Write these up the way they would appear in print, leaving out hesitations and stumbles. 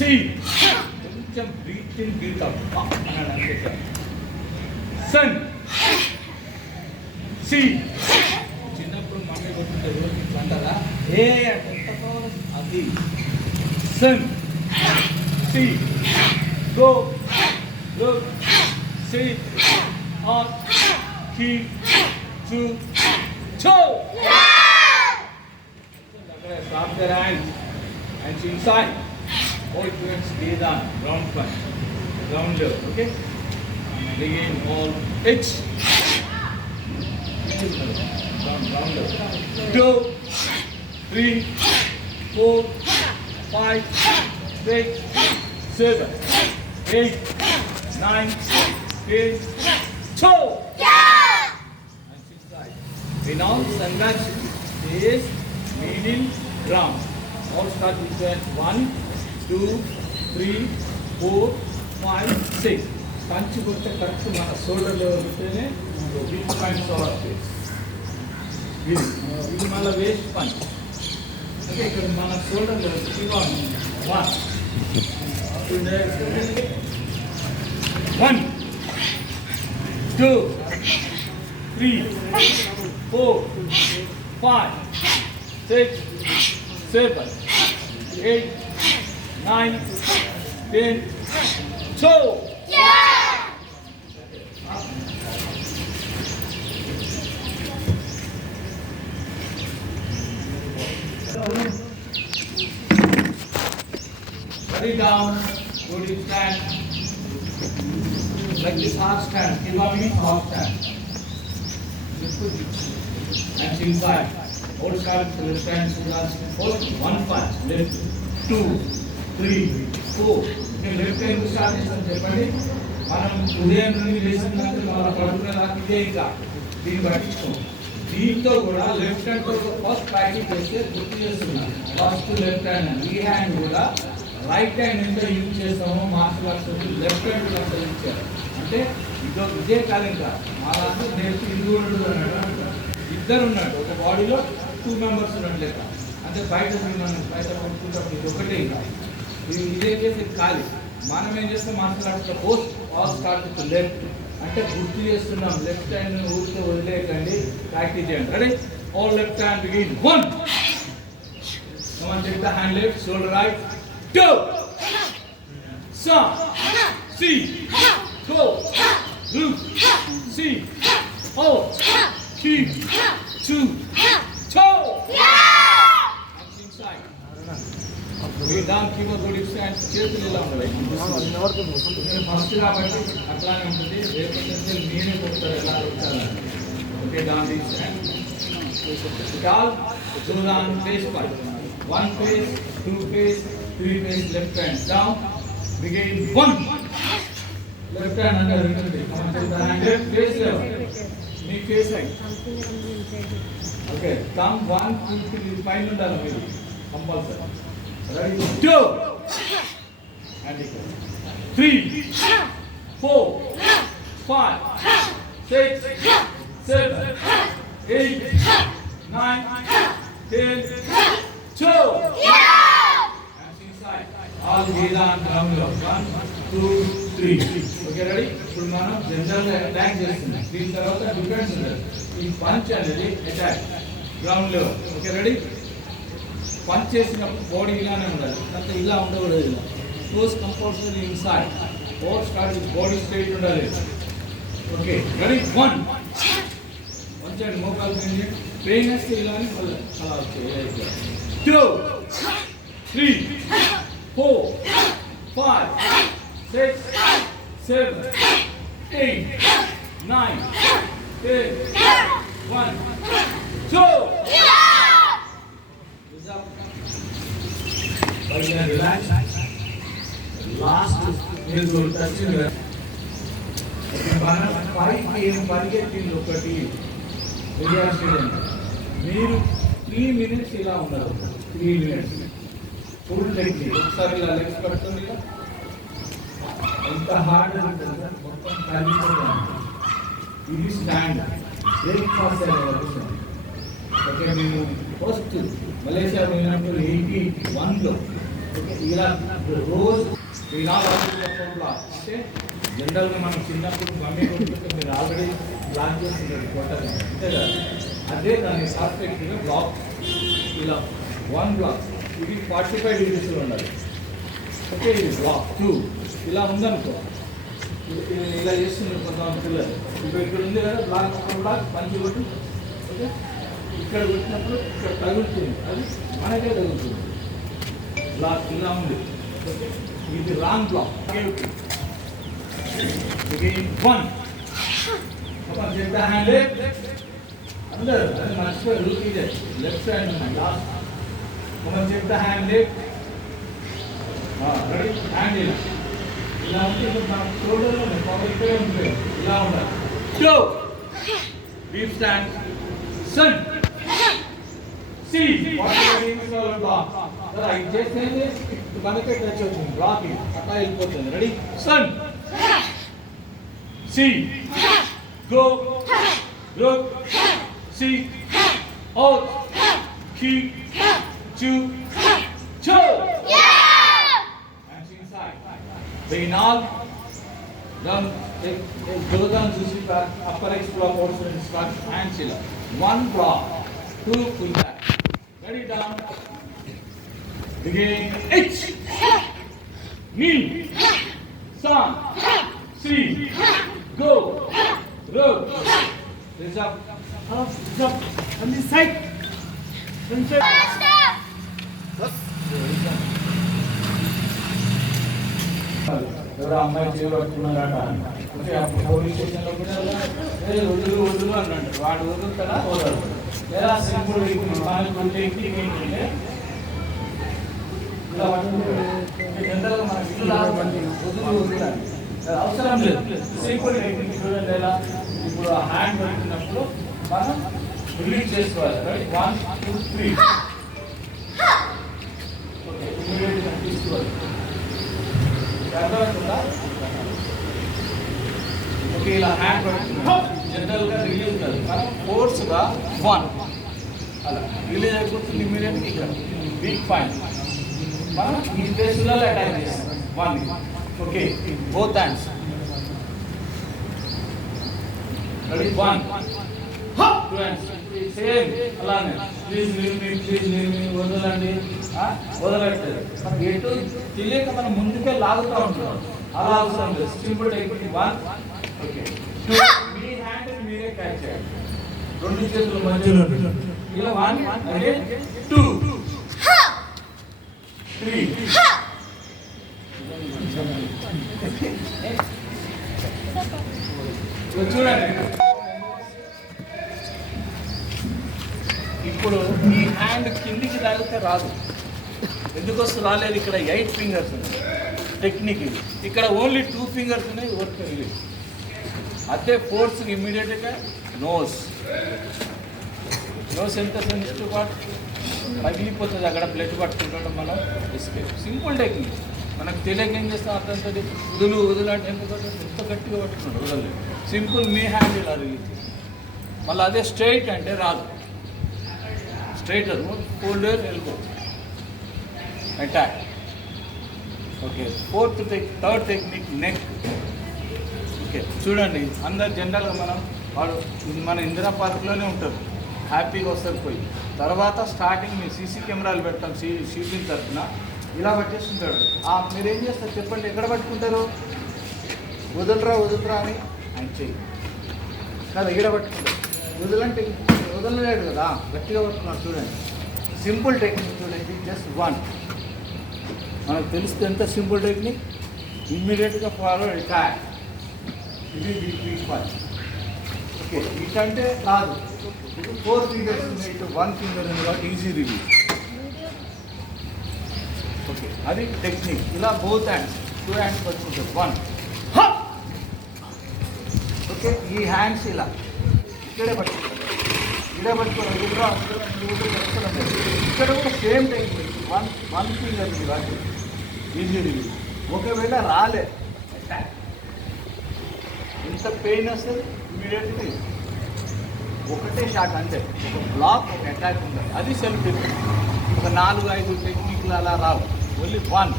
C కొంచెం breath in breath out అన్నాడు అంతే సార్. సన్ సి చిన్నప్పుడు మమ్మీ కొట్టుంటే రోజు అంటారా ఏ అది సన్ సి గో లుక్ సి ఆన్ కీప్ టు చో. Stop their hands and inside. All students breathe on ground punch, ground level, okay? And again all H. Ground level. 2, 3, 4, 5, 6, 7, 8, 9, 10, 12. And inside. In all sandbags is medium ground. All start with 1, 2, 3, 4, 5, 6. Punch కొడితే correct మన shoulder level ఉంటేనే weak points are face. ఇది మన waste punch. Okay ఇక్కడ మన shoulder level 1, 2, 3, 4, 5, 6, 7, 8, 9, 10, 12. Very down, good in stand. Like this half stand, Kivami half stand. And inside. All start to the stand, first 1 punch, left 2, 3, 4. Left hand start చేస్తాం చెప్పండి. మనం ఉదయం నుండి లేచినాక మన పడుకునే దాకా ఇదే ఇంకా దీన్ని పట్టించుకోం. దీంతో కూడా లెఫ్ట్ హ్యాండ్ తో ఫస్ట్ ప్రాక్టీస్ చేస్తే గుర్తు చేస్తున్నాం. ఫస్ట్ లెఫ్ట్ హ్యాండ్, ఈ హ్యాండ్ కూడా రైట్ హ్యాండ్ ఎంత యూజ్ చేస్తామో మార్షల్ ఆర్ట్స్ లెఫ్ట్ హ్యాండ్ కూడా అంత యూజ్ చేయాలి. అంటే ఇదే కాదు ఇంకా మా దాంట్లో నేర్చి ఇండివిజువల్ అన్నాడు, ఇద్దరు ఉన్నాడు ఒక బాడీలో 2 మెంబర్స్ ఉన్నట్టు లెక్క. అంటే బయట కొట్టుకుంటాం ఇది ఒకటే ఇంకా ఇదే చేసి ఖాళీ. మనం ఏం చేస్తాం మార్షల్ ఆర్ట్స్లో post all start with left అంటే గుర్తు చేస్తున్నాం. లెఫ్ట్ హ్యాండ్ ఊరికే వదిలేయకండి, ప్రాక్టీస్ చేయండి. Ready all left hand begin 1. Someone take the hand left, shoulder right, 2. Sa, si, go, look, see, hold, keep, 2, toe. Inside. We down keep a good stand. చేతులు ఇలా ఉండాలి. First కాబట్టి అట్లానే ఉంటుంది. లేకపోతే మీరే కొడతారు ఎలా కొట్టాలి. Okay down this stand. Down, so down face part. 1 face, 2 face, 3 face, left hand down. Begin 1. Left hand under return. Come to the hand left face level. Knee face height. Okay, come 1, 2, 3. Fine ఉండాలి మీరు. Compulsory. Ready? 2. And equal. 3, 4, 5, 6, 7, 8, 9, 10, 12. And inside. All these are ground level. 1, 2, 3. Okay, ready? ఇప్పుడు మనం general attack చేస్తున్నాం. దీని తర్వాత defence ఉంది. ఈ punch అనేది attack ground level. Okay ready? Punch చేసినప్పుడు బాడీ ఇలానే ఉండాలి, అంటే ఇలా ఉండకూడదు. ఇలా close compulsory inside. Four start with body straight ఉండాలి. Okay ready? 1 వంచండి మోకాలు పెయిన్ వస్తే ఇలా అని అలా వచ్చాయి. 2, 3, 4, 5, 6, 7, 8, 9, 10, 1, 2. Relax. Last is good. Touch it. పరిగెత్తింది ఒకటి మీరు 3 minutes ఇలా ఉన్నారు. 3 minutes ఫుల్ టెక్నిక్. ఒకసారి ఇలా లెగ్స్ పడుతుంది. ఎంత హార్డ్ ఉంటుంది సార్, మొత్తం కలిగిపోతుంది. ఇది స్టాండ్ బ్రేక్ఫాస్ట్ అనేది. ఓకే మేము ఫస్ట్ మలేషియా పోయినప్పుడు 81లో ఓకే ఇలా రోజు ఇలా అంటే జనరల్గా మనం చిన్నప్పుడు మమ్మీ కొట్టుకుంటే మీరు ఆల్రెడీ బ్లాక్ చేస్తుంటారు కొట్టాలి అంతే కదా, అదే దాన్ని పర్ఫెక్ట్గా బ్లాక్ ఇలా 1 బ్లాక్ ఇది 45 డిగ్రీస్లో ఉండాలి. ఓకే, ఇది బ్లాక్ 2 ఇలా ఉందనుకో, ఇలా చేస్తున్నారు కొంతమంది పిల్లలు. ఇప్పుడు ఇక్కడ ఉంది కదా బ్లాక్, ఒక బ్లాక్ మంచి కొట్టు. ఓకే, ఇక్కడ కొట్టినప్పుడు ఇక్కడ తగులుతుంది, అది మనకే తగులుతుంది. బ్లాక్ ఇలా ఉంది. ఓకే, ఇది wrong black. Again, 1. Come check the hand left. Under, and master look is it. Left hand last. Come check the hand left. Ready? Hand in. ఇలా ఉంటే మన షోల్డర్లో పవర్ ఇక్కడే ఉంటుంది. ఇలా ఉండాలి. Go. Deep stand. Sun. See. What is the block? Right. Just say this. మనకే touch అవుతుంది. Black ఇది అట్లా వెళ్ళిపోతుంది. Ready? Sun. See, go, look, see, out, keep, chew, chow. Hands inside. Begin all. Then go down to see back. Upper explore also and start hands here. 1 block, 2 pull back. Ready down. Begin. H. Knee. Sun. See. Go, roll, raise up, on this side, ఎవరు అమ్మాయి చేరు పట్టుకున్నారట అంటే అప్పుడు police స్టేషన్లో కూడా వదులు అన్నాడు. వాడు వదులుతాడా వదలడు. ఎలా సింపుల్ టెక్నిక్ ఏంటంటే ఇలా జనరల్గా మన ఇల్లు వదిలాలి, అవసరం లేదు. సింపుల్ టెక్నిక్ చూడండి. ఎలా ఇప్పుడు హ్యాండ్ పెట్టినప్పుడు మనం రిలీజ్ చేసుకోవాలి. రైట్, 1 2 3. ఓకే, ఇమీడియట్గా తీసుకోవాలి. అర్థమవుతుందా? ఓకే, ఇలా హ్యాండ్ పెడుతున్నాం. జనరల్గా రిలీజ్ కాదు, మనం ఫోర్స్గా 1 అలా రిలీజ్ అయిపోతుంది. ఇమీడియట్గా ఇక్కడ వీక్ పాయింట్ మనం ఈ ప్లేస్లో అటాక్ చేస్తాం. 1. Okay, both hands. Ready? 1. 2 hands. Same. అలానే. Please leave me. వదలండి. వదలట్లేదు. మనకి ఎటు తెలియక మనం ముందుకే లాగుతూ ఉంటాం. అలా అవసరం లేదు. Simple technique. 1. ఓకే, 2. మీ హ్యాండ్ మీరే క్యాచ్ చేయాలి. 2 చేతులు మధ్యలో ఇలా 1 again 2 3. చూడండి, ఇప్పుడు ఈ హ్యాండ్ కిందికి తాగితే రాదు. ఎందుకు రాలేదు? ఇక్కడ 8 ఫింగర్స్ ఉన్నాయి. టెక్నిక్ ఇది. ఇక్కడ ఓన్లీ 2 ఫింగర్స్ ఉన్నాయి. Work release. అదే ఫోర్స్ ఇమ్మీడియట్గా నోస్ ఎంత సెన్సిటివ్ పార్ట్ పగిలిపోతుంది. అక్కడ బ్లడ్ పట్టుకుంటాం మనం. ఎస్కేప్. Simple technique. మనకు తెలియక ఏం చేస్తాం అర్థంతో వదులు అంటే ఎంత గట్టిగా పట్టుకున్నాడు, వదలలేదు. సింపుల్ మీ హ్యాండ్ ఇలా రిలీజ్. మళ్ళీ అదే స్ట్రైట్ అంటే రాదు. స్ట్రైట్ అది folder elbow attack. Okay, third technique neck. Okay, చూడండి, అందరు జనరల్గా వాడు మన ఇందిరా పార్క్లోనే ఉంటారు, హ్యాపీగా వస్తారు. పోయి తర్వాత స్టార్టింగ్ మేము సీసీ కెమెరాలు పెడతాం షూటింగ్ తరఫున. ఇలా పట్టేస్తుంటాడు. మీరు ఏం చేస్తారు చెప్పండి? ఎక్కడ పట్టుకుంటారు? వదలరా అని ఆయన చెయ్యి కదా, ఈడ పట్టుకుంటారు. వదలంటే వదలలేడు కదా, గట్టిగా పట్టుకున్నాడు. చూడండి, సింపుల్ టెక్నిక్. చూడండి, జస్ట్ 1. మనకు తెలిస్తే ఎంత సింపుల్ టెక్నిక్. ఇమ్మీడియట్గా ఫార్వర్డ్ అటాక్. ఇది వీక్ పాయింట్. ఓకే, ఇటంటే రాదు. ఇది 4 ఫింగర్స్ ఉన్నాయి, ఇటు 1 ఫింగర్ ఉంది కాబట్టి ఈజీ రిలీజ్. ఓకే, అది టెక్నిక్. ఇలా బోత్ హ్యాండ్స్ 2 హ్యాండ్స్ పట్టుకుంటారు. 1. ఓకే, ఈ హ్యాండ్స్ ఇలా ఇక్కడే పట్టుకుంటారు. ఇక్కడే పట్టుకోవడం ఇక్కడ కూడా సేమ్ టెక్నిక్. 1 ఫింగర్ ఉంది కాబట్టి ఈజీ రిలీజ్. ఒకవేళ రాలే ఎంత పెయిన్ వస్తుంది ఇమీడియట్లీ ఒకటే షాట్ అంతే. ఒక బ్లాక్, ఒక అటాక్ ఉంటుంది. అది సెల్ఫ్ డిఫెన్స్. ఒక 4-5 టెక్నిక్లు అలా రావు. Only one.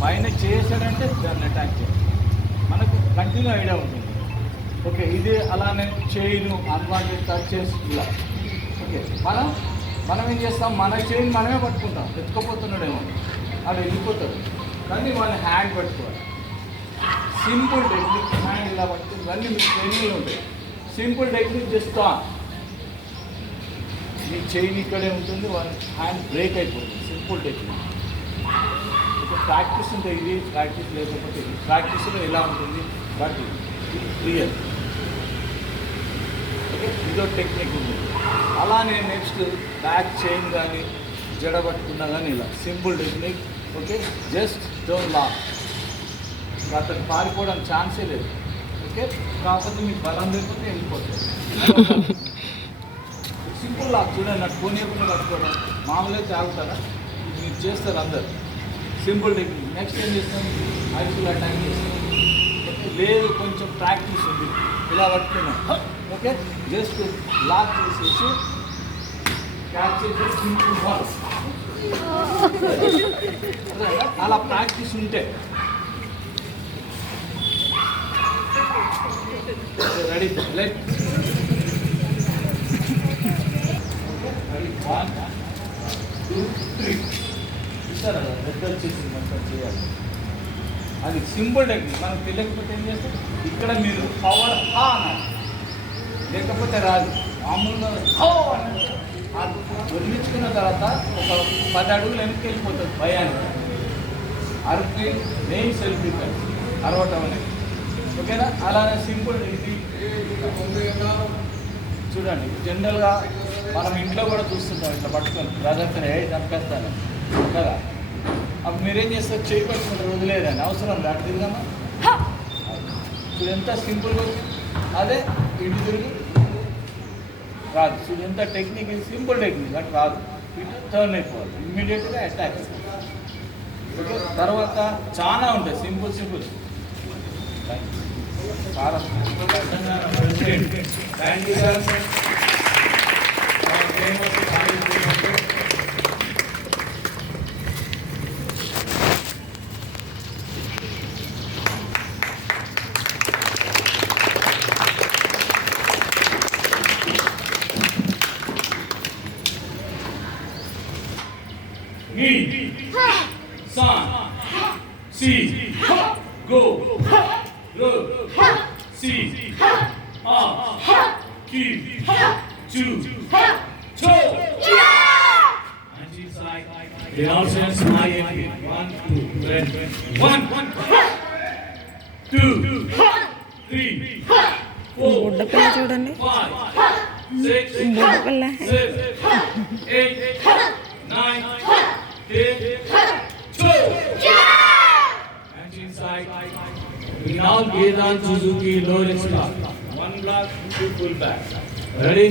పైన చేశాడంటే దాన్ని అటాక్ చేయాలి. మనకు కంటిన్యూ ఐడియా ఉంటుంది. ఓకే, ఇది అలానే చైన్ అన్వాంటెడ్ టచెస్ ఇలా. ఓకే, మనం ఏం చేస్తాం, మన చైన్ మనమే పట్టుకుంటాం. ఎత్తుకపోతున్నాడేమో అది వెళ్ళిపోతాడు, కానీ వాళ్ళ హ్యాండ్ పట్టుకోవాలి. సింపుల్ టెక్నిక్, హ్యాండ్ ఇలా పట్టుకుని ఇవన్నీ మీకు ట్రైనింగ్లో ఉంటాయి. సింపుల్ టెక్నిక్ చేస్తా, మీ చైన్ ఇక్కడే ఉంటుంది, వాళ్ళ హ్యాండ్ బ్రేక్ అయిపోతుంది. Simple technique. ప్రాక్టీస్ ఉంటే ఇది, ప్రాక్టీస్ లేకపోతే ఇది. ప్రాక్టీస్లో ఎలా ఉంటుంది, బట్ ఇది క్లియర్. ఓకే, ఇదో టెక్నిక్ ఉంది. అలానే నెక్స్ట్ బ్యాక్ చైన్ కానీ జడబట్టుకున్నా కానీ ఇలా simple technique. Okay, just don't lock. అతను పారిపోవడానికి ఛాన్సే లేదు. ఓకే, కాకపోతే మీకు బలం లేకపోతే వెళ్ళిపోతుంది. సింపుల్ లాక్ చూడండి, నాకు పోనీయకుండా కట్టుకోవడం మామూలుగా తాగుతారా, మీరు చేస్తారు అందరు. Simple technique. నెక్స్ట్ ఏం చేస్తాం, ఐసులు అటాక్ చేస్తాం. లేదు కొంచెం ప్రాక్టీస్ ఉంది, ఇలా పట్టుకున్నాం. ఓకే, జస్ట్ లాక్ చేసేసి క్యాచ్ చేసి సింపుల్ బాల్. అలా ప్రాక్టీస్ ఉంటే రెడీ. Let ready, 1 2 3. ఇస్తారా రెడ్ వచ్చేసి మొత్తం చేయాలి. అది సింపుల్ టెక్నిక్. మనకు తెలియకపోతే ఏం చేస్తాం, ఇక్కడ మీరు పవర్ హా అన్నారు, లేకపోతే రాదు. మామూలుగా హో అని వదిలించుకున్న తర్వాత ఒక 10 అడుగులు వెనక్కి వెళ్ళిపోతుంది భయాన్ని. అరవై మెయిన్ సెల్ఫ్ డిఫెన్స్ అరవటం అనేది. ఓకేనా, అలానే సింపుల్. ఇది చూడండి, జనరల్గా మనం ఇంట్లో కూడా చూస్తుంటాం, ఇట్లా పట్టుకొని బ్రదర్స్ చంపేస్తాను కదా. అప్పుడు మీరేం చేస్తారు, చేయి పట్టుకుంటారు, వదిలేదని అవసరం దాటి తిరిగమ్మా. చూడు ఎంత సింపుల్గా వచ్చింది. అదే ఇటు తిరిగి రాదు. చూడు ఎంత టెక్నిక్, ఇది సింపుల్ టెక్నిక్, అటు రాదు. ఇటు టర్న్ అయిపోవాలి, ఇమ్మీడియట్గా అటాక్. ఓకే, తర్వాత చాలా ఉంటాయి సింపుల్ సింపుల్. చాలా Me, son, see, go, ro, see, keep, chew, toe. And she's like, they all say smile again. 1, 2, 3, 1, 2, 3, 4, 5, 6, 7, 8, 9, 10, 2. And inside, we now gaze on Suzuki Loris block. 1 block, 2 full back. Ready?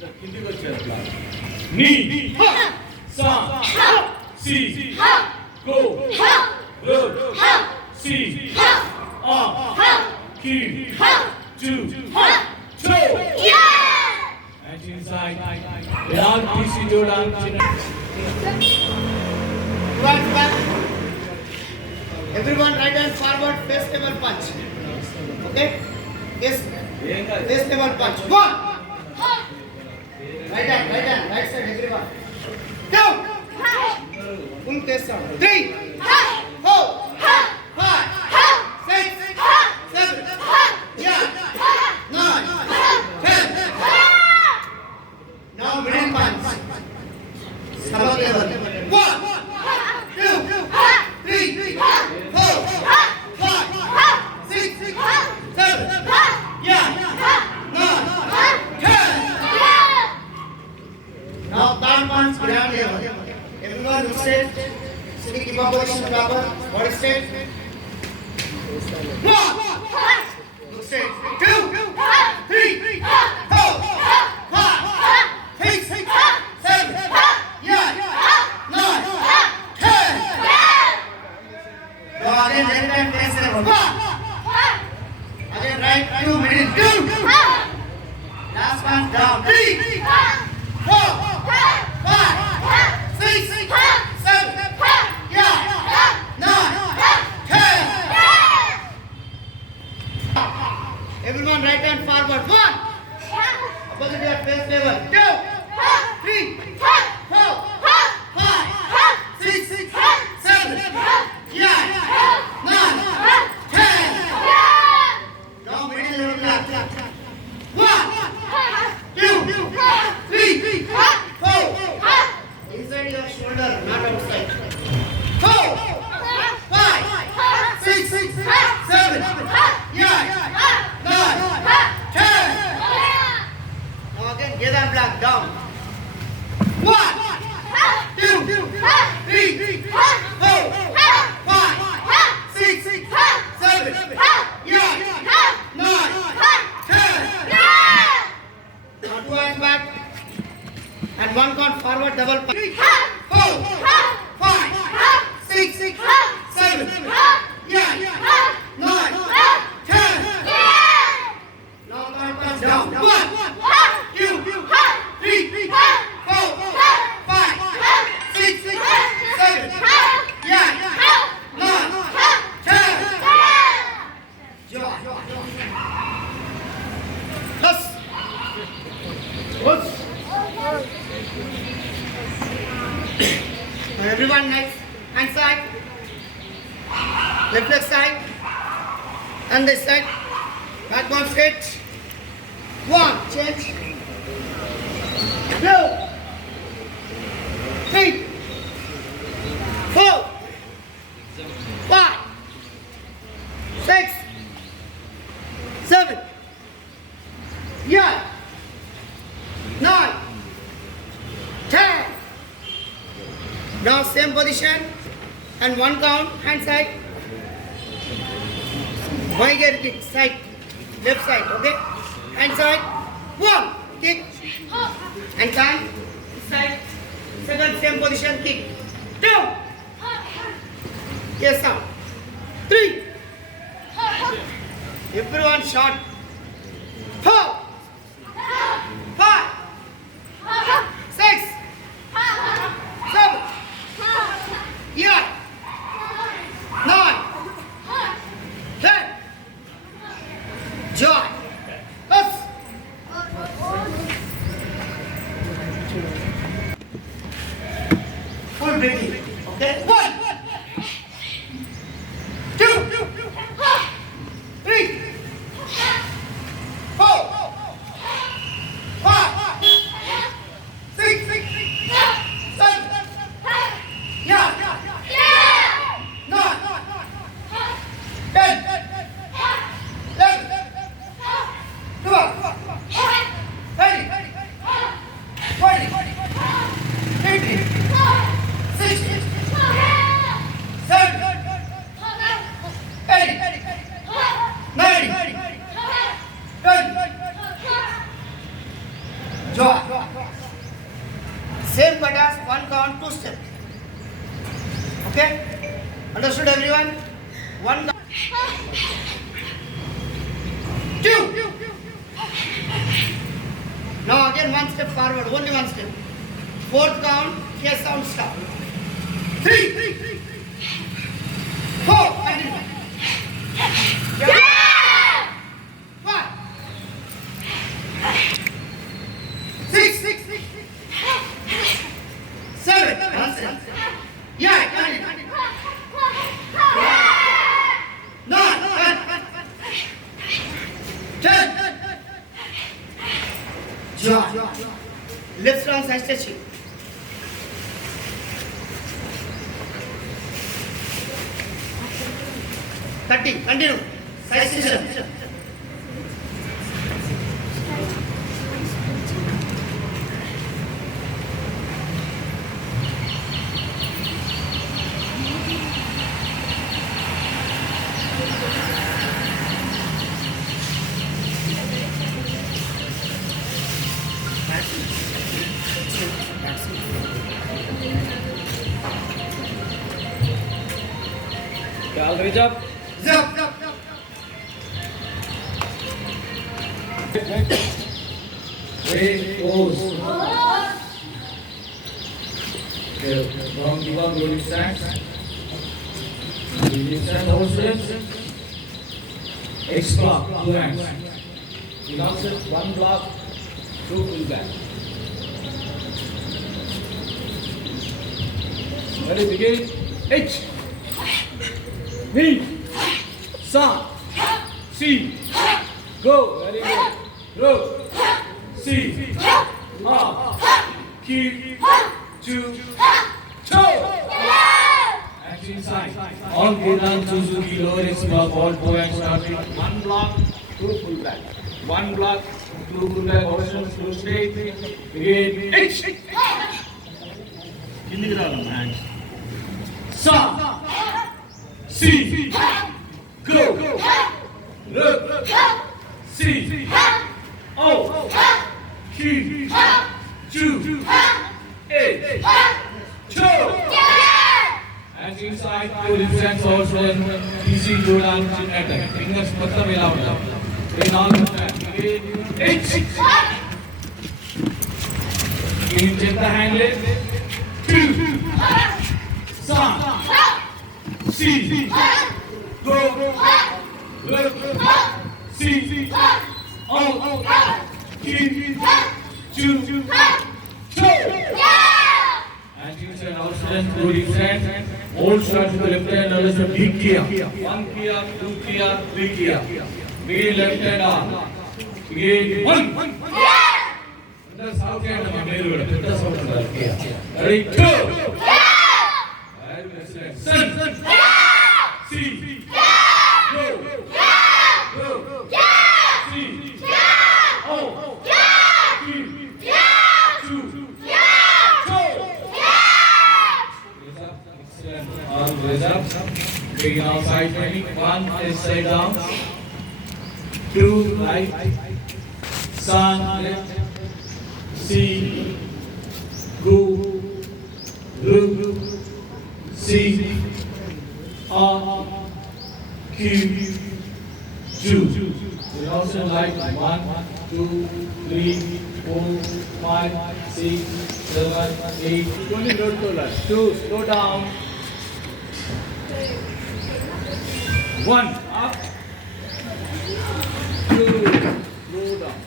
The kindi vachera block. Knee, sa, si, go, ro, si, keep, chew, toe. And inside, without PC Jordan. Everyone right hand forward, face table punch. Okay? Yes. Face table punch. 1. Right hand, right side everyone. 2. Full face down. 3. 4. 5. 6. 7. 8. 9. 10. Now middle punch. Sabak level. 1. 2. 3. 4. 5. 6. 7. 8. 9. 10. Now third punch ground level. Everyone look straight. Sitting keep up position proper. Body straight. 1. Look straight. 2. 3. 4. 5. 6. 7. 8. 9. 10. Go again left hand face level. 1. Again right 2 minutes. 2. Last one down. 3. 4. 5. 6. 7. Everyone nice. Hand side. Left leg side. And this side. Back one straight. One. Change. 2, 3, 4, 5, 6, 7, 8, 9, 10. Now same position and one count, hand side. One gear kick, side, left side, okay? Hand side, one, kick, and time, side, second same position, kick, 2, yes sound, 3, everyone short, 4, 5, 6, 7, 8, 9, 10. Joy. Let's. Full breathing. Okay. 1, 2, 3, 4, 5, 6, 7, 8, 9, 10, 11, 12, 13, 14, 15, 16, 17, 18, 19, 20. Joy. Same but as one count, 2 steps. Okay? Understood everyone? One count. 2. Now again one step forward, only one step. 4th count, here sound stop. 3, 4, continue. 5, 6, 7, 1 step. 8, 9, 10. Joy. Left arm side stretching. 30. Continue. Side stretching. All raise up. Jump. Raise, pose. Okay, wrong, give up, loading stance. Loading stance, hold stance. X block, 2 hands. You now set 1 block, 2 pull back. Ready, begin. H. V. Sa. C. Go. Very good. Look. C. A. Q. Chu. Toe. Action side. All Kedan Suzuki lower X block, all 2 hands starting. 1 block, 2 pull back. 1 block, 2 pull back. Motion, slow straight. Begin. H. కిందికి రావాలి hands. Sa. C. Go. Look. C. O. Q. Chu. A. Toe. As inside, your hands also easy to down chin attack. Fingers మొత్తం ఇలా ఉంటాయి. Train all the time. H. Clean check the hand leg. Q. Sa. C. Go. Look. C. O. Q. Chu. Toe. And you say now students go different. Old start to the left hand now is a big Kia. 1 Kia, 2 Kia, 3 Kia. Begin left hand arm. Begin 1. The south hand of the middle. The south hand of the Kia. Ready? 2. Excellent. Sun. See. Go. Go. See. Oh. Raise up. Begin outside 20. 1 is side down. 2 right. Sun left. See. Go. Look. See. On. Q. Choose. We also like 1, 2, 3, 4, 5, 6, 7, 8. 20 road to left. 2. Slow down. 1 up, 2 slow down.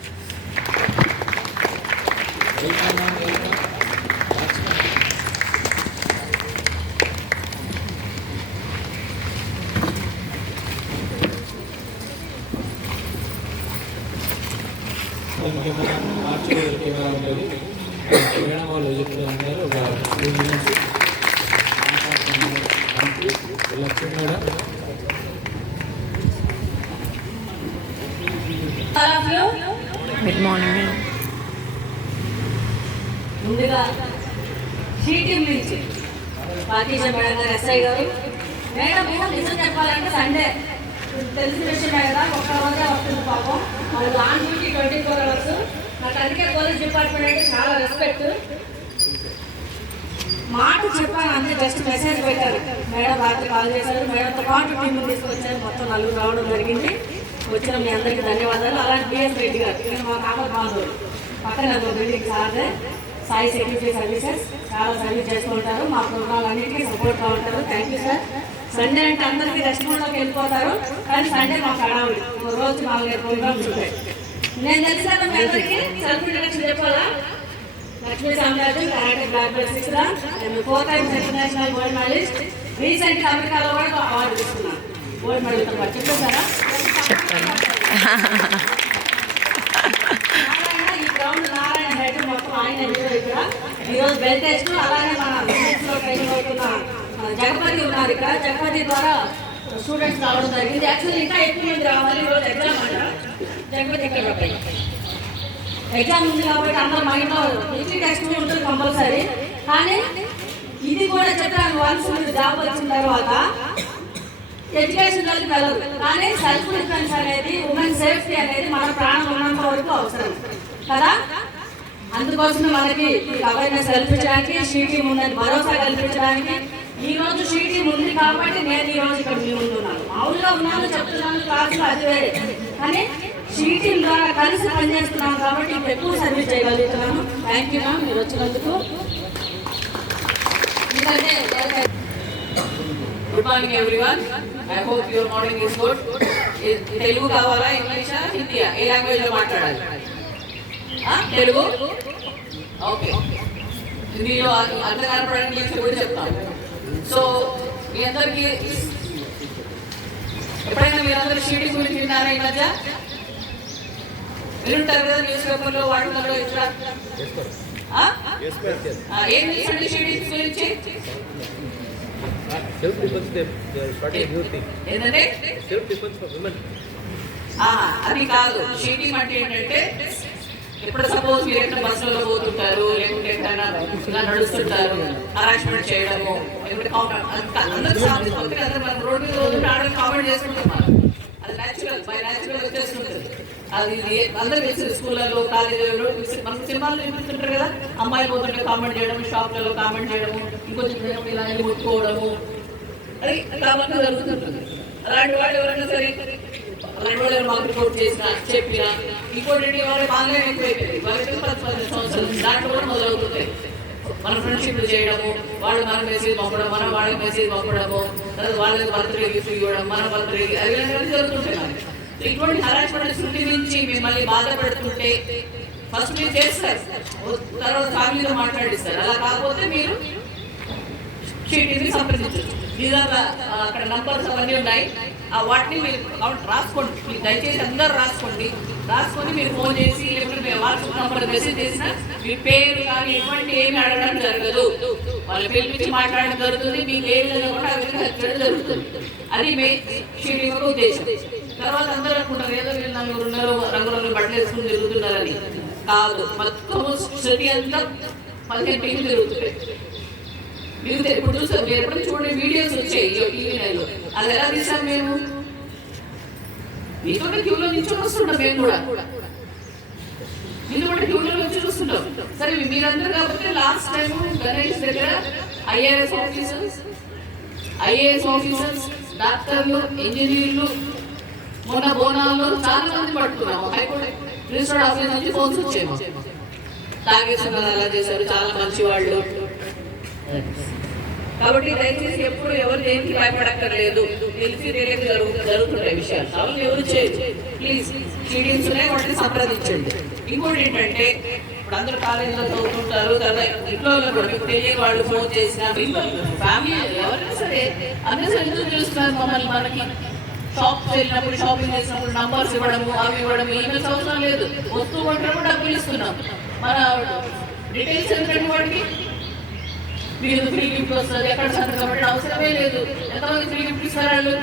Welcome. Camera ఉంటుంది. Madam వాళ్ళు చెప్తూ ఉన్నారు ఒక 2 minutes. Good morning. ముందుగా SHE Team నుంచి పార్టీజ madam గారు SI గారు madam నిజం చెప్పాలంటే సండే తెలిసిన విషయమే కదా ఒక్క రోజే వస్తుంది పాపం మనకు ఆన్ డ్యూటీ 24 hours. నాకు అందుకే పోలీస్ డిపార్ట్మెంట్ అంటే చాలా రెస్పెక్ట్. మాట చెప్పాను అంతే, జస్ట్ మెసేజ్ పెట్టారు. మేడం రాత్రి కాల్ చేశారు, మేడంతో పాటు టీమ్ తీసుకొచ్చారు, మొత్తం 4 రావడం జరిగింది. వచ్చిన మీ అందరికీ ధన్యవాదాలు. అలాంటి బిఎస్ రెడ్డి గారు మా కామర్ బాంధవులు పక్కన బిల్డింగ్ సార్దే సాయి సెక్యూరిటీ సర్వీసెస్ చాలా సర్వీస్ చేస్తూ ఉంటారు. మా ప్రోగ్రామ్ అన్నింటికీ సపోర్ట్గా ఉంటారు. Thank you sir. సండే అంటే అందరికీ రెస్టారెంట్లోకి వెళ్ళిపోతారు, కానీ సండే మాకు అడవులు రోజు 4-5 ప్రోగ్రామ్స్ ఉంటాయి. నేను తెలిసాను మీ అందరికీ సెల్ఫ్ ఇంట్రడక్షన్ చెప్పాలా? లక్ష్మీ సామ్రాజ్యం కరాటే బ్లాక్ బెల్ట్ 6 రా. నేను 4 times ఇంటర్నేషనల్ గోల్డ్ మెడలిస్ట్. రీసెంట్గా అమెరికాలో కూడా అవార్డు తీసుకున్నాను గోల్డ్ మెడల్తో పాటు. చెప్పేశారా? ఈ గ్రౌండ్ నారాయణ హెడ్ మొత్తం ఆయన ఇక్కడ ఈరోజు బెల్ట్ టెస్ట్. అలానే మన బిజినెస్లో ట్రైనింగ్ అవుతున్న జగపతి ఉన్నారు ఇక్కడ. జగపతి ద్వారా స్టూడెంట్స్ రావడం జరిగింది. యాక్చువల్లీ ఇంకా ఎక్కువ మంది రావాలి. ఈరోజు ఎగ్జామ్ అంట. జగపతి ఇక్కడ ఎగ్జామ్ ఉంది కాబట్టి అందరూ మైండ్లో వీక్లీ టెస్ట్ ఉంటుంది కంపల్సరీ. కానీ ఇది కూడా చెప్పాను, వన్స్ మీరు జాబ్ వచ్చిన తర్వాత ఎడ్యుకేషన్ జోలికి వెళ్ళదు, కానీ సెల్ఫ్ డిఫెన్స్ అనేది, ఉమెన్ సేఫ్టీ అనేది మన ప్రాణం ఉన్నంత వరకు అవసరం కదా. అందుకోసమే మనకి అవేర్నెస్ కల్పించడానికి, షీటీ ఉందని భరోసా కల్పించడానికి ఈ రోజు షీటీ ఉంది కాబట్టి నేను ఈ రోజు ఇక్కడ మీ ముందు ఉన్నాను. మామూలుగా ఉన్నాను, చెప్తున్నాను, క్లాసులు అది వేరే, కానీ షీటీ ద్వారా కలిసి పనిచేస్తున్నాను కాబట్టి ఇంకా ఎక్కువ సర్వీస్ చేయగలుగుతున్నాను. థ్యాంక్ యూ మ్యామ్, మీరు వచ్చినందుకు. Good morning everyone. I hope your morning is good. Telugu కావాలా, ఇంగ్లీషా, హిందీయా? ఏ లాంగ్వేజ్ లో మాట్లాడాలి? తెలుగు ఓకే. హిందీలో అర్థం కానప్పుడు ఇంగ్లీష్ కూడా చెప్తాను. సో మీ అందరికీ ఎప్పుడైనా మీరందరూ షీటీ గురించి విన్నారా? ఈ మధ్య వింటారు కదా, న్యూస్ పేపర్లో వాటిలో ఎట్లా ఏం తెలుసండి షీటీ గురించి? ఏంటంటే అది కాదు. షీటింగ్ అంటే ఏంటంటే, ఇప్పుడు సపోజ్ మీరు ఎక్కడ బస్సులో పోతుంటారు, లేకుంటే ఎక్కడైనా ఇలా నడుస్తుంటారు, హరాస్మెంట్ చేయడము, లేకుంటే అందరూ మనం రోడ్డు మీద పోతుంటే ఆడ కామెంట్ చేసుకుంటున్నారు. అది న్యాచురల్, బై న్యాచురల్ వచ్చేస్తుంటుంది. అది అందరూ తెలుసు. స్కూళ్ళలో, కాలేజీలలో మనకు సినిమాల్లో చూపిస్తుంటారు కదా, అమ్మాయిలు పోతుంటే కామెంట్ చేయడం, షాప్లలో కామెంట్ చేయడము, ఇంకొంచెం ఇలా ముట్టుకోవడము, అది కామన్గా జరుగుతుంటుంది. అలాంటి వాళ్ళు ఎవరైనా సరే, అలాంటి వాళ్ళు మాకు రిపోర్ట్ చేసినా, చెప్పినా, ఇంకోటి వాళ్ళకి ఆన్లైన్ ఎక్కువైపోయింది. వాళ్ళకి 10-15 సంవత్సరాలు దాంట్లో కూడా మొదలవుతుంది. మన ఫ్రెండ్షిప్లు చేయడము, వాళ్ళు మన మెసేజ్ పంపడం, మనం వాళ్ళకి మెసేజ్ పంపడము, తర్వాత వాళ్ళకి బర్త్డే గిఫ్ట్ ఇవ్వడం, మన బర్త్డే అవి జరుగుతుంటాయి. ఇటువంటి హరాస్మెంట్ శృతి నుంచి మిమ్మల్ని బాధపడుతుంటే ఫస్ట్ మీరు చేస్తారు, తర్వాత ఫ్యామిలీతో మాట్లాడిస్తారు. అలా కాకపోతే మీరు షీటీని సంప్రదించవచ్చు. అక్కడ నంబర్స్ అవన్నీ ఉన్నాయి. ఆ వాటిని మీరు రాసుకోండి. మీరు దయచేసి అందరూ రాసుకొని మీరు ఫోన్ చేసి లేకపోతే వాట్సాప్ నంబర్ మెసేజ్ చేసినా మీ పేరు కానీ ఎటువంటి ఏమి అడగడం జరగదు. వాళ్ళు పిలిపించి మాట్లాడడం జరుగుతుంది. మీకు ఏ విధంగా కూడా ఆ విధంగా హెల్ప్ చేయడం జరుగుతుంది. అది షీటీ యొక్క ఉద్దేశం. తర్వాత అందరూ అనుకుంటారు ఏదో వీళ్ళు నలుగురు ఉన్నారు, రంగురంగులు బట్టలు వేసుకుని తిరుగుతున్నారని. కాదు, మొత్తం సిటీ అంతా 15 టీవీలు తిరుగుతున్నాయి. మీరు ఇప్పుడు చూస్తారు, మీరు ఎప్పుడు చూడండి వీడియోస్ వచ్చాయి టీవీలో. అది ఎలా తీసాం మేము? మీతో క్యూలో నిల్చొని వస్తుంటాం. మేము కూడా నిలబడి క్యూలో వచ్చి చూస్తుంటాం. సరే మీరందరూ కాబట్టి లాస్ట్ టైం గణేష్ దగ్గర ఐఏఎస్ ఆఫీసర్స్, డాక్టర్లు, ఇంజనీర్లు మొన్న బోనాల్లో చాలా మంది పట్టుకున్నాము. హైకోర్టు రిజిస్టర్డ్ ఆఫీస్ నుంచి ఫోన్స్ వచ్చాము. తాగేసి అలా చేశారు, చాలా మంచి వాళ్ళు. కాబట్టి దయచేసి ఎప్పుడు ఎవరు దేనికి భయపడక్కర్లేదు. తెలిసి తెలియక జరుగుతున్నాయి విషయాలు. కాబట్టి ఎవరు చేయదు. ప్లీజ్ షీటీన్స్ వాటిని సంప్రదించండి. ఇంకోటి ఏంటంటే ఇప్పుడు అందరూ కాలేజీలో చదువుతుంటారు కదా, ఇంట్లో కూడా మీకు తెలియని వాళ్ళు ఫోన్ చేసినా ఫ్యామిలీ ఎవరైనా సరే అందరూ ఎందుకు చూస్తున్నారు మమ్మల్ని? మనకి షాప్కి వెళ్ళినప్పుడు, షాపింగ్ చేసినప్పుడు నంబర్స్ ఇవ్వడము, అవి ఇవ్వడము, ఈమెయిల్స్ అవసరం లేదు. వస్తూ కొంటాము, డబ్బులు ఇస్తున్నాం. మన డీటెయిల్స్ ఎందుకంటే వాటికి మీరు ఫ్రీ గిఫ్ట్ వస్తుంది, ఎక్కడ సంతకం పెట్టడం అవసరమే లేదు. ఎంతమంది ఫ్రీ గిఫ్ట్ ఇస్తారు వాళ్ళు?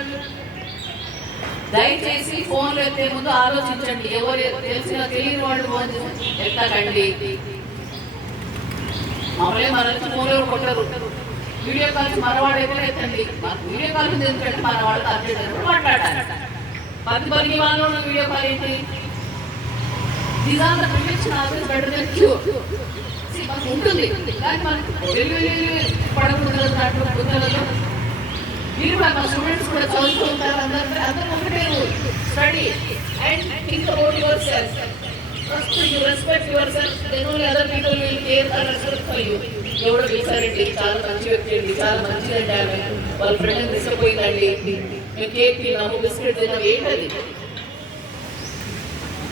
దయచేసి ఫోన్లు ఎత్తే ముందు ఆలోచించండి. ఎవరు తెలియని వాళ్ళు ఫోన్ ఎత్తకండి. మామూలుగా మన ఫోన్లో కొట్టరు. వీడియో కాల్స్ మనవాడు అయితే ఎత్తండి. వీడియో కాల్ ఎందుకంటే మనవాళ్ళతో అర్జెంట్ మాట్లాడాలి. 10 వాళ్ళు వీడియో కాల్ ఏంటి? These are the prevention always better than cure. ఉంటుంది కానీ మనకు పడకూడదు. దాంట్లో బుద్ధలలో మీరు కూడా మా స్టూడెంట్స్ కూడా చదువుతూ ఉంటారు. అందరూ ఒకటే study and think about your self. First you respect your self, then only other people will care and respect for you. ఎవడో పిలిచారండి, చాలా మంచి వ్యక్తి అండి, చాలా మంచిదండి, ఆమె వాళ్ళ ఫ్రెండ్ తీసుకుపోయిందండి, మేము కేక్ తిన్నాము, బిస్కెట్ తిన్నాము, ఏంటది?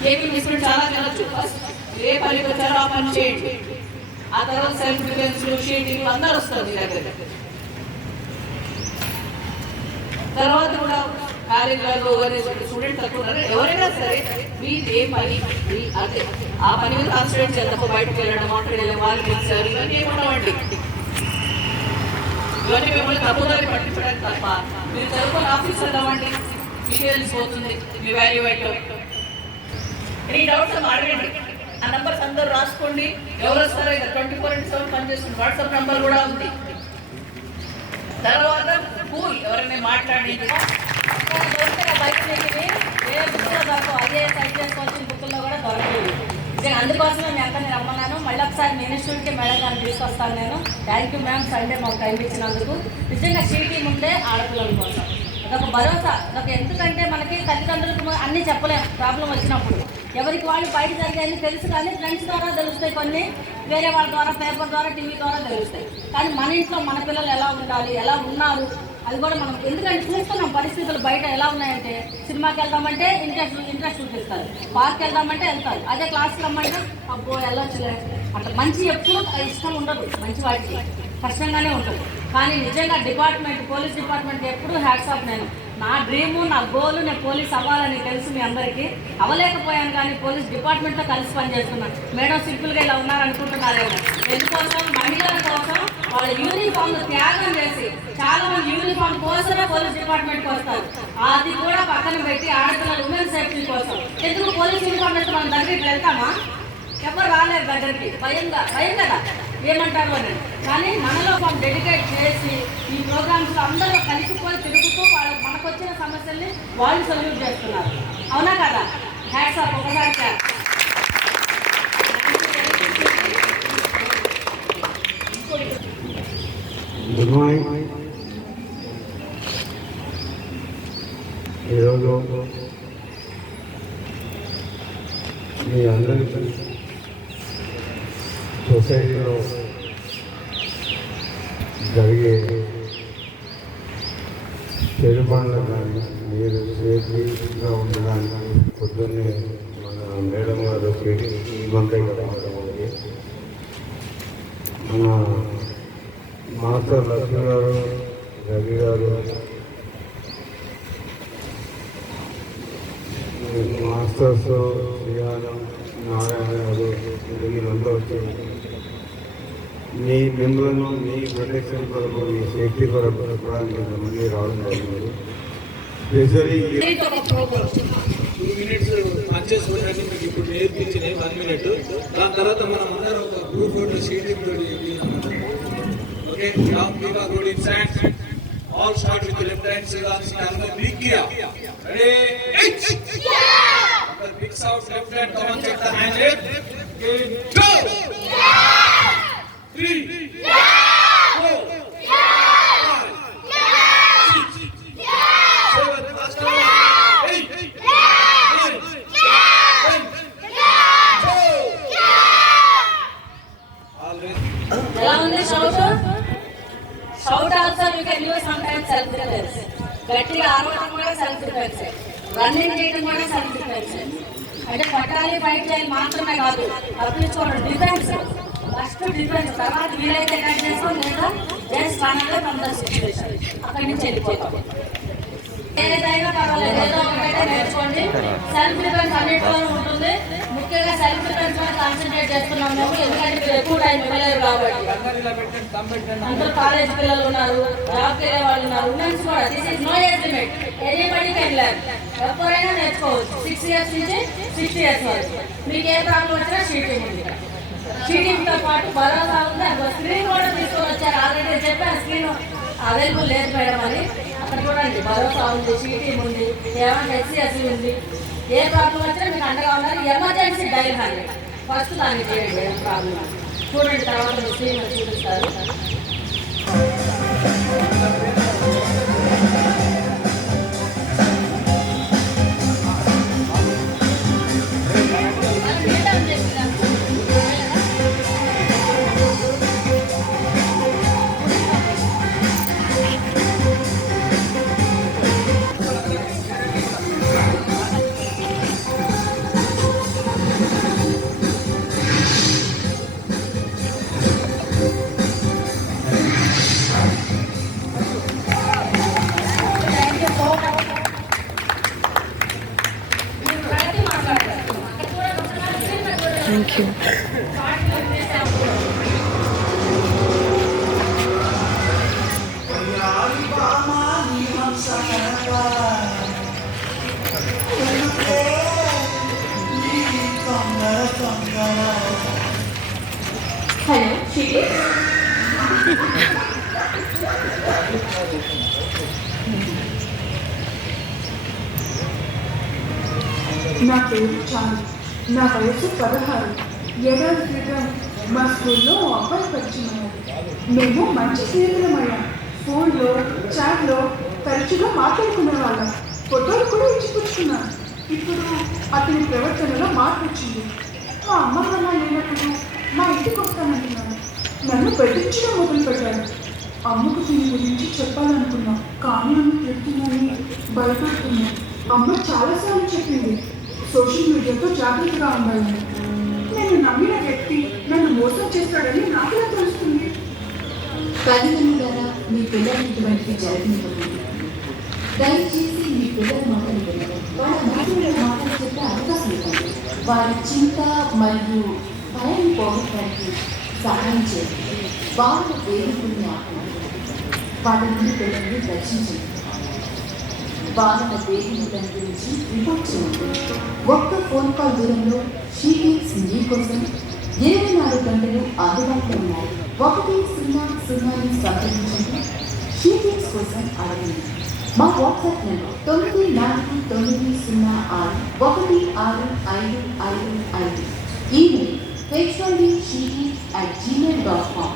కేక్ బిస్కెట్ చాలా తినచ్చు. ఫస్ట్ ఏ పనికి వచ్చారో ఆ పని చేయండి. ఆ తర్వాత సెల్ఫ్ డిఫెన్స్, షీటింగ్ అందరూ వస్తారు మీ దగ్గర. తర్వాత కూడా కాలేజీలలో స్టూడెంట్ తక్కువ ఎవరైనా సరే మీరు ఏ పని అదే ఆ పని మీద కాన్సన్ట్రేట్ చేద్దాం. బయటకు వెళ్ళడం, మాట్లాడడం, వాళ్ళు పిలిచారు, ఇవన్నీ ఏముండవండి. ఇవన్నీ మిమ్మల్ని తప్పుదారి పట్టించడానికి తప్ప. మీరు చదువుకుని ఆఫీసర్ అవ్వండి, మీకే తెలిసిపోతుంది మీ వాల్యూ ఏంటో. ఎనీ డౌట్స్ అడగండి. ఆ నంబర్స్ అందరూ రాసుకోండి. ఎవరు వస్తారో ఇక 24/7 పనిచేస్తుంది. వాట్సాప్ నంబర్ కూడా ఉంది. తర్వాత స్కూల్ ఎవరైనా మాట్లాడేది బయట ఏ బుక్లో దొరకవు. ఐఏఎస్ కోచింగ్ బుక్లో కూడా దొరకలేదు. అందుకోసమే మీ అందరిని రమ్మన్నాను. మళ్ళీ ఒకసారి మీ ఇన్స్టిట్యూట్కి మేడం గారిని తీసుకొస్తాను నేను. థ్యాంక్ యూ మ్యామ్, సండే మాకు టైం ఇచ్చినందుకు. నిజంగా షీటీ ఉంటే ఆడపిల్లల కోసం అదొక భరోసా. అదొక ఎందుకంటే మనకి తల్లిదండ్రులకు అన్నీ చెప్పలేము ప్రాబ్లం వచ్చినప్పుడు. ఎవరికి వాళ్ళు బయట జరిగాయని తెలుసు కానీ ఫ్రెండ్స్ ద్వారా తెలుస్తాయి, కొన్ని వేరే వాళ్ళ ద్వారా, పేపర్ ద్వారా, టీవీ ద్వారా తెలుస్తాయి. కానీ మన ఇంట్లో మన పిల్లలు ఎలా ఉండాలి, ఎలా ఉన్నారు అది కూడా మనం ఎందుకంటే చూస్తున్నాం. పరిస్థితులు బయట ఎలా ఉన్నాయంటే సినిమాకి వెళ్దామంటే ఇంట్రెస్ట్ చూపిస్తారు, పార్క్ వెళ్దామంటే వెళ్తారు. అదే క్లాస్కి రమ్మంటే అబ్బో వెళ్ళొచ్చులే అట్లా. మంచి ఎప్పుడు ఇష్టం ఉండదు, మంచి వాటికి కష్టంగానే ఉంటుంది. కానీ నిజంగా పోలీస్ డిపార్ట్మెంట్ ఎప్పుడు హ్యాట్స్ ఆఫ్. నా డ్రీము, నా గోలు నేను పోలీస్ అవ్వాలని తెలుసు మీ అందరికీ. అవ్వలేకపోయాను కానీ పోలీస్ డిపార్ట్మెంట్తో కలిసి పనిచేస్తున్నాను. మేడం సింపుల్గా ఇలా ఉన్నారనుకుంటున్నారేమో. ఎందుకోసం? మహిళల కోసం వాళ్ళ యూనిఫామ్ త్యాగం చేసి చాలా మంది యూనిఫామ్ కోసమే పోలీస్ డిపార్ట్మెంట్కి వస్తారు. అది కూడా పక్కన పెట్టి ఆడపిల్లల ఉమెన్ సేఫ్టీ కోసం. ఎందుకు పోలీస్ యూనిఫామ్ అయితే మనం దగ్గరికి వెళ్తామా? ఎవరు రాలేరు దగ్గరికి, భయం కదా ఏమంటారు అని. కానీ మనలో డెడికేట్ చేసి ఈ ప్రోగ్రామ్స్ అందరూ కలిసిపోయి తిరుగుతూ మనకు వచ్చిన సమస్యల్ని వాళ్ళు సొల్యూట్ చేస్తున్నారు. అవునా కదా? హ్యాట్స్ ఆఫ్ ఒకసారి. Good morning. ఈరోజు మీ అందరికీ సొసైటీలో జరిగే చెడు పనులు కానీ మీరు సేఫ్టీగా ఉండడానికి పొద్దున్నే మన మేడం గారు వెంకయ్య గారు మన మాస్టర్ లక్ష్మి గారు, రవి గారు, మాస్టర్స్ శ్రీయానం, నారాయణ గారు, వీళ్ళందరూ వచ్చి మిమ్మల్ని మీ ప్రొటెక్షన్ కొరకు, మీ సేఫ్టీ కొరకు చెప్పడానికి కొంతమంది రావడం జరిగింది. స్పెషల్లీ 2 minutes పర్చేస్ చేయడానికి మీకు ఇప్పుడు నేర్పించినాయి 1 minute. దాని తర్వాత మనం అందరం ఒక గ్రూప్ ఫోటో షీటింగ్ తోటి okay. now we are going inside. All start with the left hand side on stand up big gear. Ready? Yeah. Big sound left hand, come on, check the hand left. Okay, go. Yeah. 3. Yeah. 4. Yeah. 5. Yeah. 6. Yeah. 7. Last one. 8. Yeah. 9. Yeah. 10. Yeah. 12. Yeah. All ready? ఎలా ఉంది shout also you can use some times self defence. గట్టిగా ఆరవడం కూడా self defence, running చేయడం కూడా self defence. అంటే పట్టాలి fight చేయాలి మాత్రమే కాదు, తప్పించుకోవడం డిఫెన్స్. ఫస్ట్ డిఫెన్స్, తర్వాత వీలైతే కట్ చేస్తాం, లేదా just run away from the situation, అక్కడి నుంచి వెళ్ళిపోతాం. ఏదైనా పర్వాలేదు, ఏదో ఒకటైతే నేర్చుకోండి. సెల్ఫ్ డిఫెన్స్ అన్నింటిలోనూ ఉంటుంది. ముఖ్యంగా సెల్ఫ్ డిఫెన్స్ మీద కాన్సన్ట్రేట్ చేస్తున్నాం మేము, ఎందుకంటే మీరు ఎక్కువ టైం ఇవ్వలేరు కాబట్టి. అందరూ కాలేజ్ పిల్లలు ఉన్నారు, జాబ్కి వెళ్ళే వాళ్ళు ఉన్నారు, ఉమెన్స్ కూడా. This is no age limit, anybody can learn. ఎవరైనా నేర్చుకోవచ్చు 6 years నుంచి 60 years వరకు. మీకు ఏ ప్రాబ్లం వచ్చినా షీటింగ్ ఉంది. షీటింగ్తో పాటు భరోసా ఉంది. అక్కడ స్క్రీన్ కూడా తీసుకొని వచ్చారు, ఆల్రెడీ చెప్పాను స్క్రీన్ అవైలబుల్ లేదు మేడం అని. అక్కడ చూడండి, భరోసా ఉంది, షీటింగ్ ఉంది, ఏమైనా HCSC ఉంది. ఏ ప్రాబ్లం వచ్చినా మీకు అండగా ఉన్నారు. ఎమర్జెన్సీ డైల్ 100 ఫస్ట్ దాన్ని చేయండి. ఏం ప్రాబ్లం చూడండి, తర్వాత మీ స్క్రీన్ చూపిస్తారు. Thank you. Hello, Shiri. నా పేరు చాలు. నా వయసు 16. ఏడాది క్రితం మా స్కూల్లో అబ్బాయి పరిచయం. మేము మంచి స్నేహితులమయ్యాం. ఫోన్లో చాట్లో తరచుగా మాట్లాడుకునే వాళ్ళం. ఫోటోలు కూడా ఇచ్చిపుచ్చుకున్నాం. ఇప్పుడు అతని ప్రవర్తనలో మార్పు వచ్చింది. మా అమ్మ వల్ల లేనప్పుడు మా ఇంటికి వస్తానంటున్నాను. నన్ను బెదిరించడం మొదలుపెట్టాడు. అమ్మకు దీని గురించి చెప్పాలనుకున్నాం, కానీ అమ్మ చెప్తుందని భయపడుతున్నాం. అమ్మ చాలాసార్లు చెప్పింది సోషల్ మీడియాతో జాగ్రత్తగా ఉండాలని. నేను నమ్మిన వ్యక్తి నన్ను మోసం చేస్తాడని నాకెలా తెలుస్తుంది? తల్లిదండ్రులారా, మీ పిల్లలు ఇటువంటివి జరగనివ్వండి. దయచేసి మీ పిల్లల మాటలు వినండి. వాళ్ళ మాటలు చెప్పే అవకాశం ఇవ్వండి. వారి చింత మరియు భయాన్ని పోగొట్టడానికి సహాయం చేయండి. వాళ్ళ వేదికల్ని ఆపండి. వాళ్ళ నుండి పిల్లల్ని రక్షించండి. వాళ్ళ వేదికల గురించి రిపోర్ట్ చేయండి. ఒక్క ఫోన్ కాల్ దూరంలో షీటింగ్స్ మీకోసం 24 గంటలు అందుబాటులో ఉన్నాయి. 100 సంప్రదించండి. షీటింగ్స్ కోసం అడగండి. మా WhatsApp number 9496165555. Email hydshiti@gmail.com,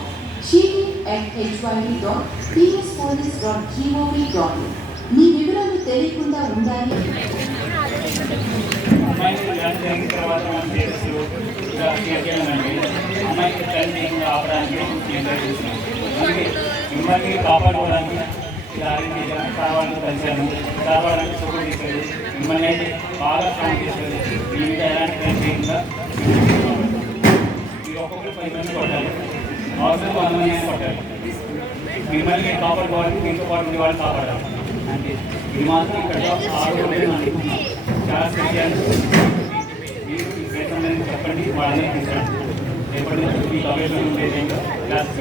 shiti@hyd.pspolice.gov.in. మీ వివరాలు తెలియకుండా ఉండాలి. అమ్మాయికి జాయిన్ చేసిన తర్వాత మనం చేస్తూ ఇలా చేయాలండి. అమ్మాయికి ట్రైనింగ్ ఆపడానికి మిమ్మల్ని కాపాడుకోవడానికి ఇలా అరేంజ్ చేశాను. కావాలని కలిశాను, కావాలని ఫోటో తీశాడు. మిమ్మల్ని అయితే బాగా ఫోన్ చేశాడు. మీ మీద ఎలాంటి ట్రైన్ చేయకుండా మీరు ఒక్కొక్కరు 10 మంది కొట్టాలి, అవసరం 100 మంది కొట్టాలి. మిమ్మల్ని మీరు కాపాడుకోవాలి, మీతో పాటు ఉండే వాళ్ళు కాపాడాలి. అంటే ఇది మాత్రం ఇక్కడ ఆడుకోలేదు అనుకుంటున్నాం. చాలా విషయాలు మీరు ఈ ప్రయత్నం అనేది చెప్పండి, వాళ్ళని తీసుకురండి. ఎప్పటి నుంచి మీకు అవైలబుల్ ఉండేది ఏంటో క్లాస్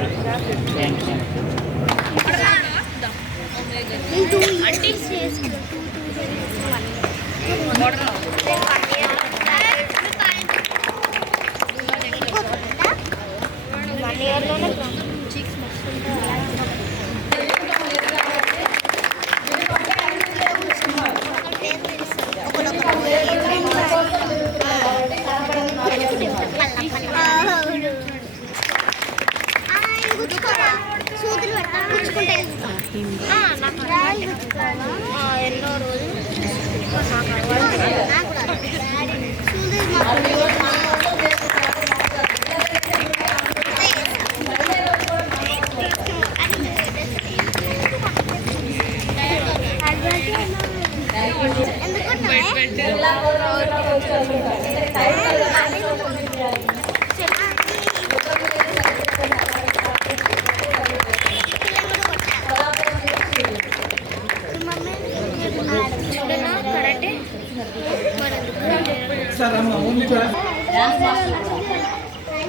ఎన్నో రోజులు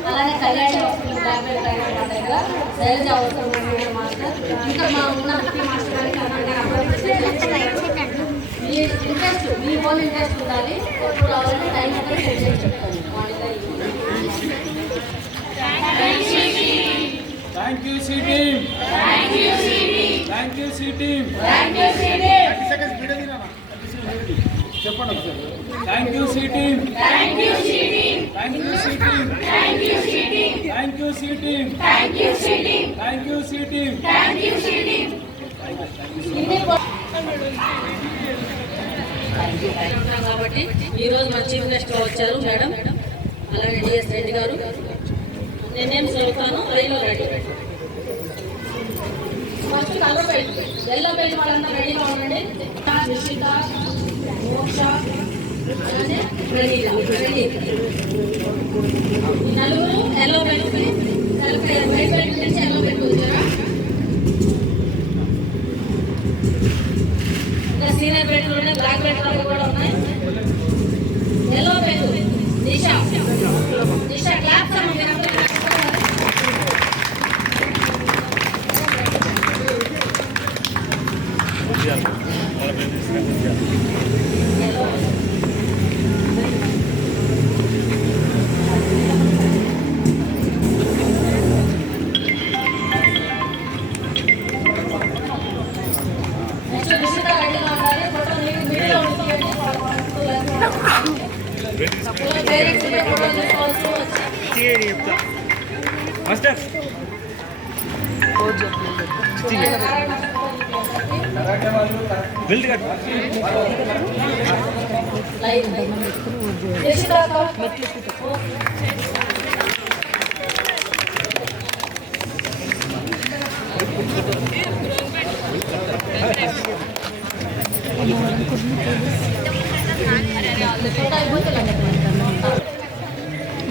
అలానే కళ్యాణి వస్తుంది దగ్గర శైలజ వస్తుంది మాస్టర్, ఇంకా మా ఉన్న ముఖ్య మాస్టర్ గారికి మీ ఇంట్రెస్ట్, మీ ఓన్ ఇంట్రెస్ట్ ఉండాలి. ఎప్పుడు రావాలంటే టైం ఒకటి సెట్ చేసి చెప్తాను. Thank you, C team. Thank you, C team. Thank you, C team. Thank you, C team. Thank you, C team. Thank you, C team. Thank you, C team. Thank you, C team. Thank you, C team. Thank you, C team. Thank you, C team. Thank you, C team. కాబట్టి ఈరోజు మా chief guest వచ్చారు madam, అలాగే DS Reddy గారు. నేనేం చదువుతాను, లైన్లో ready. First colour page, yellow page వాళ్ళంతా రెడీగా ఉండండి. నిశ్చిత, మోక్ష, అలానే రెడీ. ఈ నలుగురు ఎల్లో పేజ్, వైట్ పేజ్ నుంచి ఎల్లో పేజ్ వచ్చారా? ఇంకా సీనియర్ బెల్ట్ ఉన్నాయి, బ్లాక్ బెల్ట్ కూడా ఉన్నాయి. Yellow belt Disha, Disha clap master build cut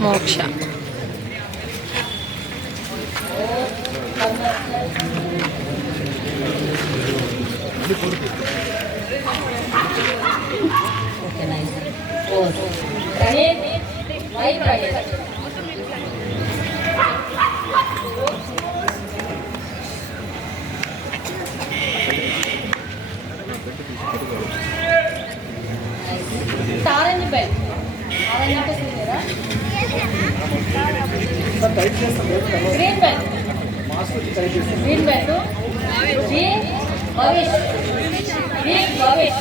Moksha okay nice. Ready right ready. Orange belt, orange అంటే సీనియరా? Green belt, green belt B Bhavish, B Bhavish,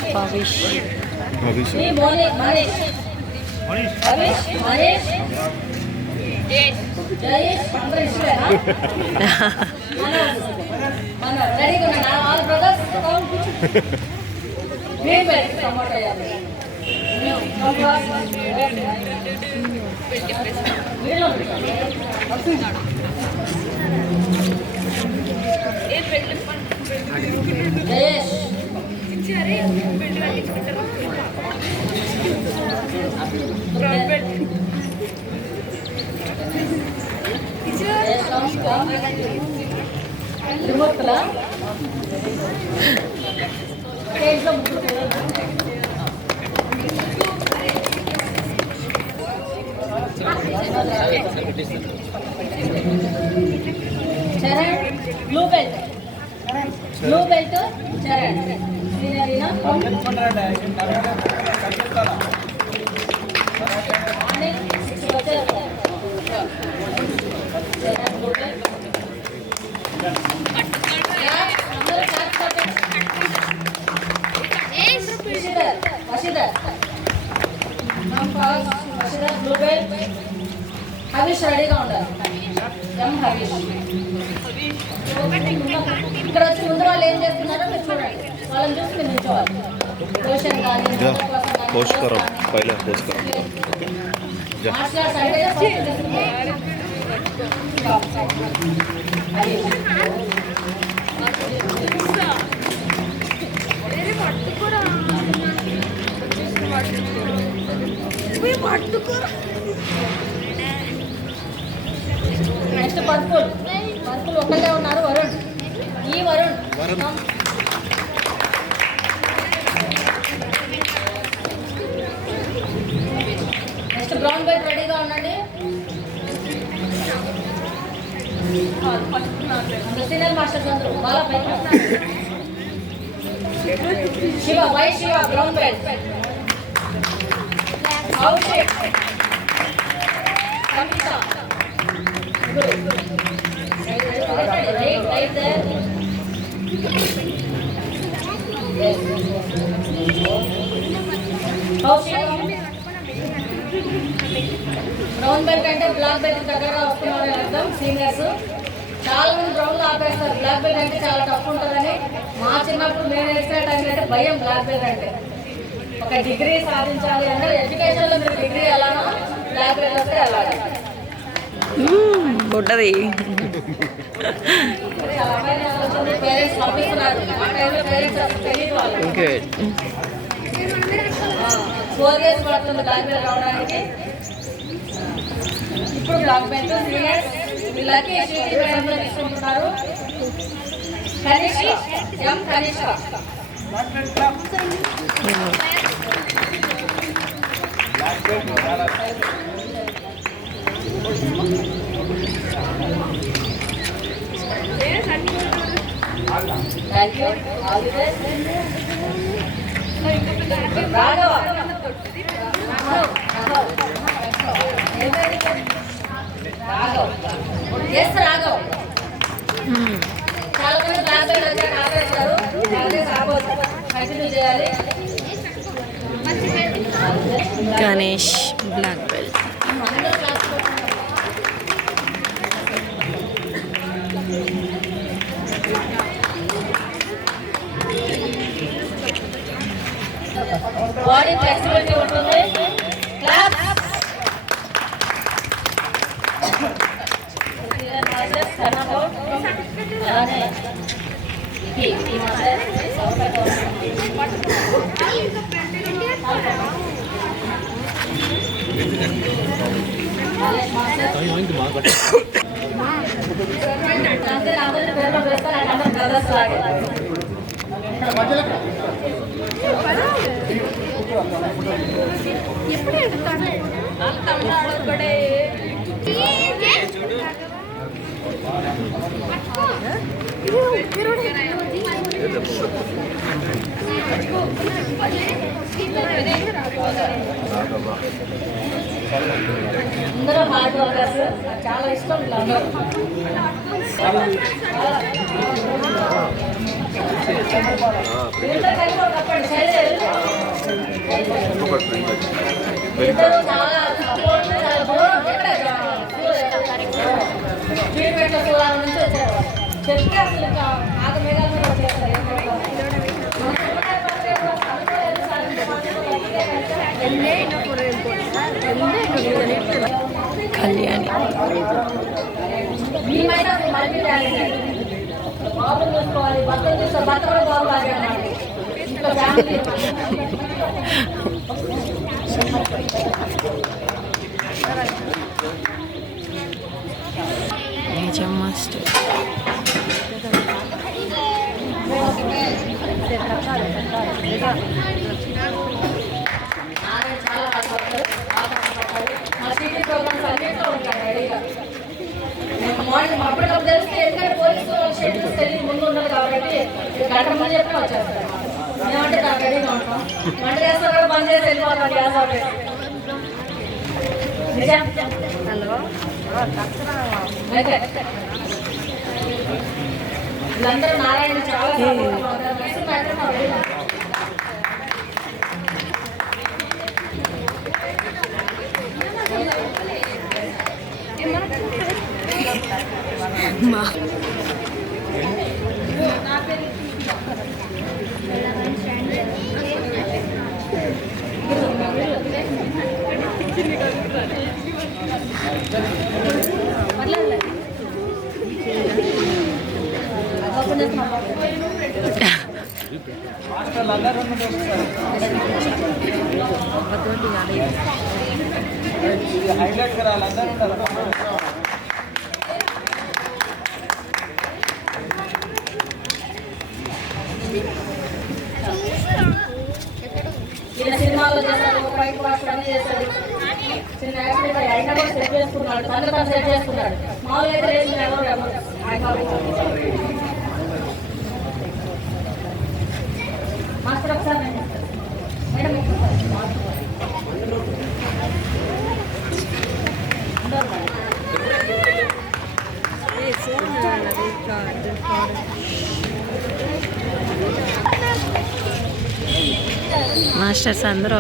B Manish, Bhavish Manish, Jayesh అందరూ ఇష్టమేనా? మన రెడీగా ఉన్నా all brothers. Green belt promote అయ్యారు. జయేష్ త్రిమూర్తులా ఇంట్లో ముగ్గురు పిల్లలు. చరణ్ బ్లూ బెల్ట్ చరణ్ సీనియరీనా బ్లూ బెల్ట్ హరీష్ రెడీగా ఉండాలి. హరీష్ ఇక్కడ వచ్చి ముందు వాళ్ళు ఏం చేస్తున్నారో మీరు చూడండి, వాళ్ళని చూసి మీరు నిల్చోవాలి. ట్యూషన్ కానీ మార్షల్ ఆర్ట్స్ అంటే నెక్స్ట్ పర్పుల్ ఒకళ్ళే ఉన్నారు. వరుణ్ నెక్స్ట్ బ్రౌన్ బెల్ట్ రెడీగా ఉండండి. సీనియర్ మాస్టర్స్ అందరూ బాగా Shiva brown belt right there. Yes. Brown belt అంటే బ్లాక్ బెల్ట్ దగ్గర వస్తున్నారు అర్థం. సీనియర్స్ చాలా మంది బ్రౌన్ లో ఆపేస్తారు. బ్లాక్ బెల్ట్ అంటే చాలా టఫ్ ఉంటుందని. మా చిన్నప్పుడు మేము నేర్చుకునే టైంలో అంటే భయం. బ్లాక్ బెల్ట్ అంటే ఒక డిగ్రీ సాధించాలి అంటే ఎడ్యుకేషన్ లో మీరు డిగ్రీ ఎలానో బ్లాక్ బెల్ట్ వస్తే అలాగే బుడ్డది. పేరెంట్స్ పంపిస్తున్నారు. ఆ టైంలో పేరెంట్స్ తెలియదు వాళ్ళు. 4 years పడుతుంది బ్లాక్ బెల్ట్ రావడానికి. ఇప్పుడు బ్లాక్ బెల్ట్ సీనియర్స్ వీళ్ళకి తీసుకుంటున్నారు. Kanishka thank you. All the best. Raghava S Raghav. చాలా మంది బ్లాక్ బెల్ట్ వచ్చాక ఆపేస్తారు. కంటిన్యూ చేయాలి. Ganesh black belt. Body flexibility ఉంటుంది. క్లాప్. అలానే ఎప్పుడు ఎడుతాను తమిళనాడు అందరూ హార్డ్ వర్కర్స్. చాలా ఇష్టం అందరూ. ఇద్దరు చాలా సపోర్ట్. చాలా దూరం సూర్యాల నుంచి వచ్చారు. చెప్తే అసలు ఆగమేఘాల మీద వచ్చేస్తారు. కళ్యాణి మేమైతే అసలు మళ్ళీ బాబులు చూసుకోవాలి. భర్తలు చూసుకోవాలి. భర్త కూడా బాబు లాగా ఇంట్లో ఫ్యామిలీ. మాస్టర్ చాలా కష్టపడతారు. మా సిటీ ప్రోగ్రామ్స్ అన్నింటిలో ఉంటాడు రెడీగా. మార్నింగ్ అప్పటికప్పుడు తెలిస్తే ఎందుకంటే పోలీసు షెడ్యూల్స్ తెలియదు ముందు ఉండదు కాబట్టి గంట ముందు చెప్పిన వచ్చేస్తారు. మేమంటే దానికి రెడీగా ఉంటాం. వంట చేస్తా కూడా బంద్ చేసి వెళ్ళిపోతాం గ్యాస్ ఆపేసి. నిజం అయితే వీళ్ళందరూ నారాయణ చాలా హైలైట్ కరాలి అందరూ ఉంటారు. ఈయన సినిమాలో చేస్తాడు, బయట వాష్ అన్నీ చేస్తాడు. చిన్న యాక్సిడెంట్ అయినా కూడా సెట్ చేసుకున్నాడు, తను సెట్ చేసుకున్నాడు. మామూలుగా అయితే లేదు ఎవరు మాస్టర్ ఒకసారి మేడం మాస్టర్స్ అందరూ